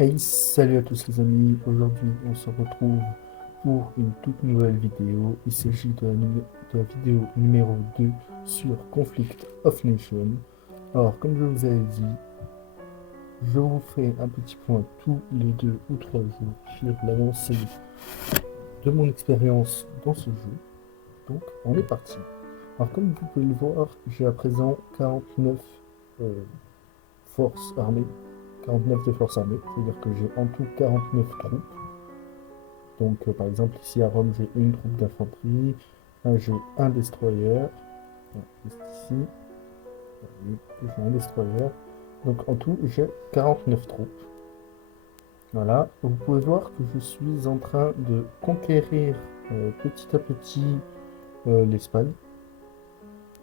Hey, salut à tous les amis, aujourd'hui on se retrouve pour une toute nouvelle vidéo. Il s'agit de la vidéo numéro 2 sur Conflict of Nations. Alors comme je vous avais dit, je vous fais un petit point tous les 2 ou 3 jours sur l'avancée de mon expérience dans ce jeu. Donc on est parti. Alors comme vous pouvez le voir, j'ai à présent 49 euh, forces armées, 49 de forces armées, c'est-à-dire que j'ai en tout 49 troupes. Donc, par exemple, ici à Rome, j'ai une troupe d'infanterie, j'ai un destroyer, juste ici, oui, j'ai un destroyer. Donc, en tout, j'ai 49 troupes. Voilà, vous pouvez voir que je suis en train de conquérir petit à petit l'Espagne.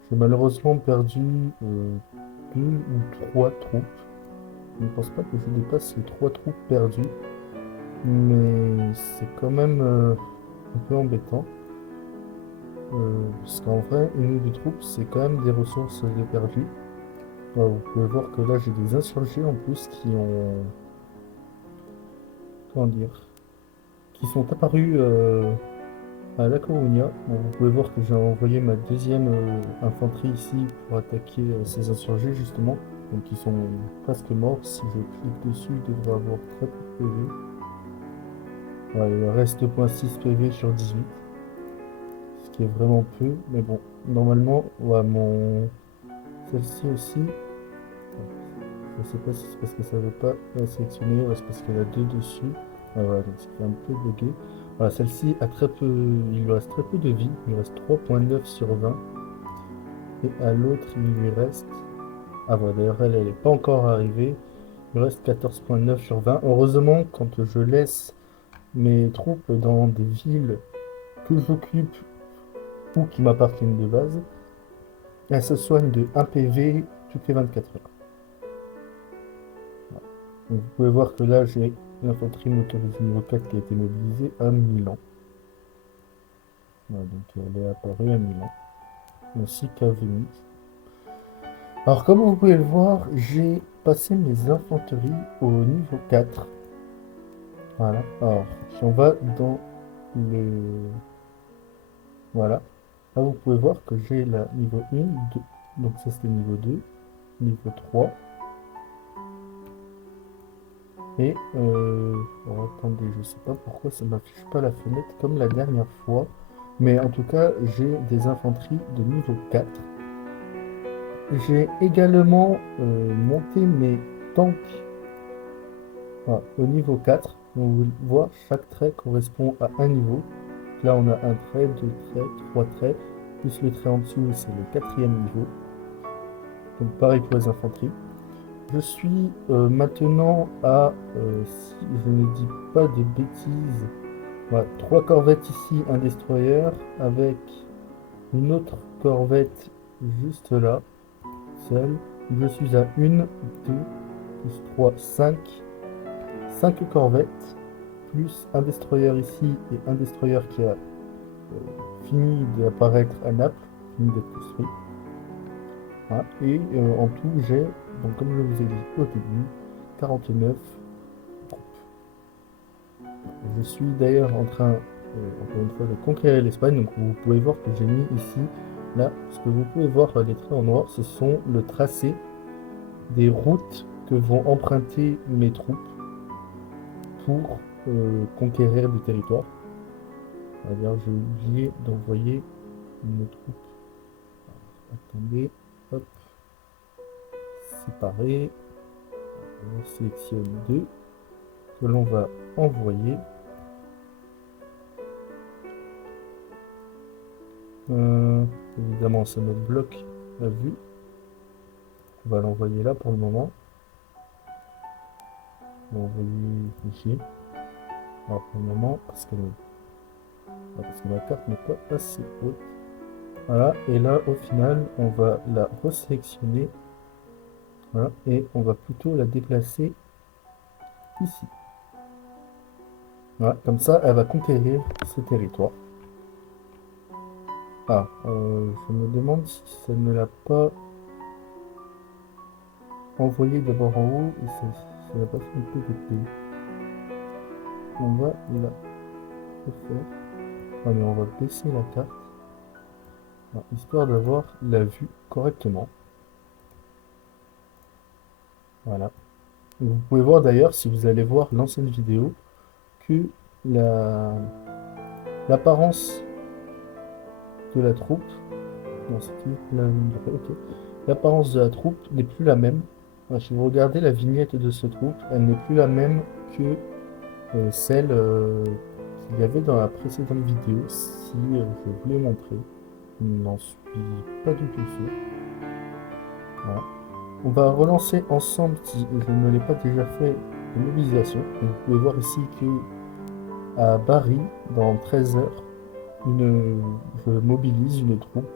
J'ai malheureusement perdu 2 ou 3 troupes. Je ne pense pas que je dépasse les 3 troupes perdues, mais c'est quand même un peu embêtant. Parce qu'en vrai, une ou deux troupes, c'est quand même des ressources de perdues. Vous pouvez voir que là, j'ai des insurgés en plus qui ont, comment dire, qui sont apparus à La Coruña. Bon, vous pouvez voir que j'ai envoyé ma deuxième infanterie ici pour attaquer ces insurgés justement. Donc ils sont presque morts. Si je clique dessus, ils devraient avoir très peu de PV. Ouais, il reste 2,6 PV sur 18, ce qui est vraiment peu. Mais bon, normalement, ouais, celle-ci aussi. Je sais pas si c'est parce que ça veut pas la sélectionner, c'est parce qu'elle a deux dessus. Ah, voilà, donc ça fait un peu bugué. Voilà, celle-ci a très peu, il lui reste très peu de vie. Il lui reste 3,9 sur 20. Et à l'autre, il lui reste. Ah voilà, d'ailleurs, elle n'est pas encore arrivée. Il lui reste 14,9 sur 20. Heureusement, quand je laisse mes troupes dans des villes que j'occupe ou qui m'appartiennent de base, elles se soignent de 1 PV toutes les 24 heures. Donc, vous pouvez voir que là, j'ai l'infanterie motorisée niveau 4 qui a été mobilisée à Milan. Voilà, donc elle est apparue à Milan, ainsi qu'à Venise. Alors, comme vous pouvez le voir, j'ai passé mes infanteries au niveau 4. Voilà. Alors, si on va dans le... Voilà. Là, vous pouvez voir que j'ai la niveau 1, 2. Donc ça, c'était niveau 2, niveau 3. Et, alors, attendez, je sais pas pourquoi ça m'affiche pas la fenêtre comme la dernière fois. Mais en tout cas, j'ai des infanteries de niveau 4. J'ai également monté mes tanks au niveau 4. On voit chaque trait correspond à un niveau. Là, on a un trait, deux traits, trois traits, plus le trait en dessous, c'est le quatrième niveau. Donc pareil pour les infanteries. Je suis maintenant à, si je ne dis pas de bêtises, voilà, 3 corvettes ici, un destroyer, avec une autre corvette juste là, seule. Je suis à une, deux, plus 3, 5. 5 corvettes, plus un destroyer ici et un destroyer qui a fini d'apparaître à Naples, fini d'être construit. Voilà. Et en tout, j'ai, donc comme je vous ai dit au début, 49 troupes. Je suis d'ailleurs en train, encore une fois, de conquérir l'Espagne. Donc vous pouvez voir que j'ai mis ici, là, ce que vous pouvez voir, les traits en noir, ce sont le tracé des routes que vont emprunter mes troupes pour conquérir du territoire. D'ailleurs, j'ai oublié d'envoyer une troupe. Attendez, hop, séparer. On sélectionne deux que l'on va envoyer. Évidemment, ça me bloque la vue. On va l'envoyer là pour le moment. On va envoyer ici. Alors pour le moment, parce que ma carte n'est pas assez haute. Voilà, et là au final, on va la resélectionner. Voilà, et on va plutôt la déplacer ici. Voilà, comme ça, elle va conquérir ce territoire. Ah, je me demande si ça ne l'a pas envoyé d'abord en haut et ça n'a pas fait un peu de paix. on va la refaire. Ah, mais on va baisser la carte, histoire d'avoir la vue correctement. Voilà. Vous pouvez voir d'ailleurs, si vous allez voir l'ancienne vidéo, que l'apparence de la troupe, non, c'est qui ok. L'apparence de la troupe n'est plus la même. Voilà, si vous regardez la vignette de ce troupe, elle n'est plus la même que celle qu'il y avait dans la précédente vidéo. Si je vous l'ai montré, je n'en suis pas du tout sûr. Voilà. On va relancer ensemble, si je ne l'ai pas déjà fait, une mobilisation. Donc, vous pouvez voir ici que à Bari, dans 13 heures, je mobilise une troupe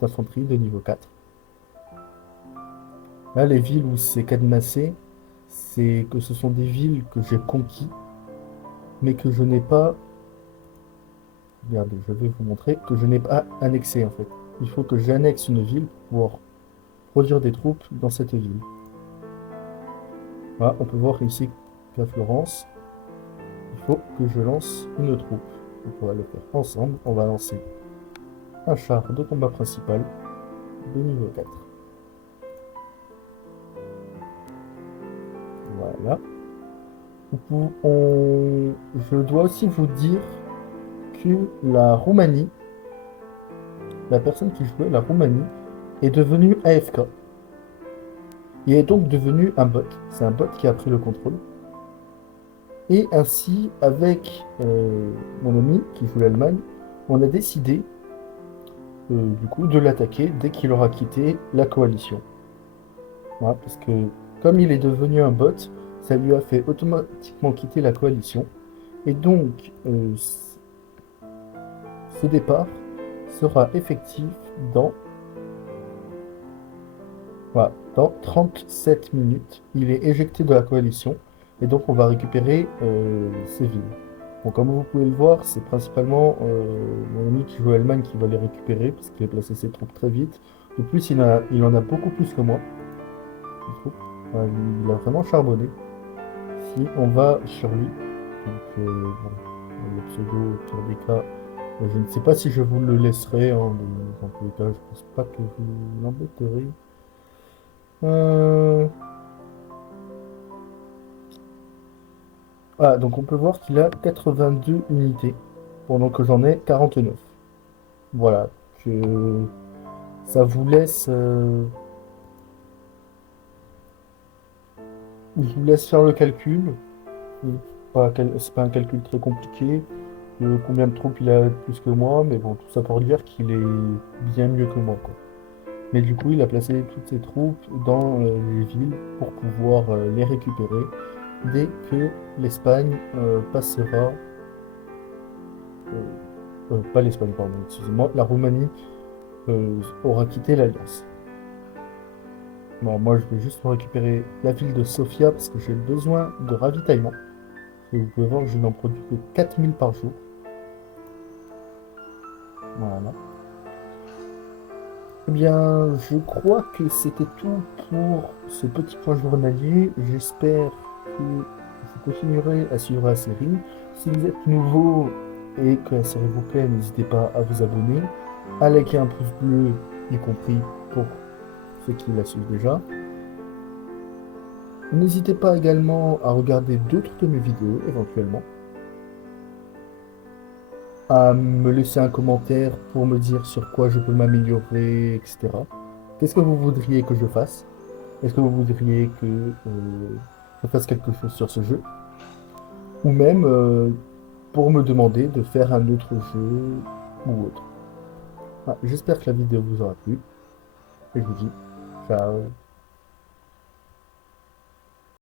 d'infanterie de niveau 4. Là, les villes où c'est cadenassé, c'est que ce sont des villes que j'ai conquis, mais que je n'ai pas... Regardez, je vais vous montrer que je n'ai pas annexé en fait. Il faut que j'annexe une ville pour pouvoir produire des troupes dans cette ville. Voilà, on peut voir ici qu'à Florence, il faut que je lance une troupe. Donc on va le faire ensemble. On va lancer un char de combat principal de niveau 4. Voilà. Je dois aussi vous dire que la Roumanie, la personne qui jouait la Roumanie, est devenue AFK. Il est donc devenu un bot. C'est un bot qui a pris le contrôle. Et ainsi, avec mon ami qui joue l'Allemagne, on a décidé du coup de l'attaquer dès qu'il aura quitté la coalition. Voilà, parce que comme il est devenu un bot, ça lui a fait automatiquement quitter la coalition. Et donc, ce départ sera effectif dans, voilà, dans 37 minutes. Il est éjecté de la coalition et donc on va récupérer ces villes. Bon, comme vous pouvez le voir, c'est principalement mon ami qui joue à Allemagne qui va les récupérer parce qu'il a placé ses troupes très vite. De plus, il en a beaucoup plus que moi. Il a vraiment charbonné. Si on va sur lui, donc bon, le pseudo, au pire des cas, je ne sais pas si je vous le laisserai, hein, dans tous les cas, je pense pas que vous l'embêterez. Ah, donc on peut voir qu'il a 82 unités, pendant que j'en ai 49. Voilà, que ça vous laisse... je vous laisse faire le calcul. C'est pas un calcul très compliqué. Combien de troupes il a de plus que moi, mais bon, tout ça pour dire qu'il est bien mieux que moi, quoi. Mais du coup, il a placé toutes ses troupes dans les villes pour pouvoir les récupérer dès que l'Espagne passera... pas l'Espagne, pardon, excusez-moi, la Roumanie aura quitté l'Alliance. Bon, moi, je vais juste récupérer la ville de Sofia parce que j'ai besoin de ravitaillement. Et vous pouvez voir que je n'en produis que 4000 par jour. Voilà. Eh bien, je crois que c'était tout pour ce petit point journalier. J'espère que vous continuerez à suivre la série. Si vous êtes nouveau et que la série vous plaît, n'hésitez pas à vous abonner, à liker un pouce bleu, y compris pour ceux qui la suivent déjà. N'hésitez pas également à regarder d'autres de mes vidéos, éventuellement. À me laisser un commentaire pour me dire sur quoi je peux m'améliorer, etc. Qu'est-ce que vous voudriez que je fasse? Est-ce que vous voudriez que je fasse quelque chose sur ce jeu? Ou même pour me demander de faire un autre jeu ou autre. J'espère que la vidéo vous aura plu. Et je vous dis ciao.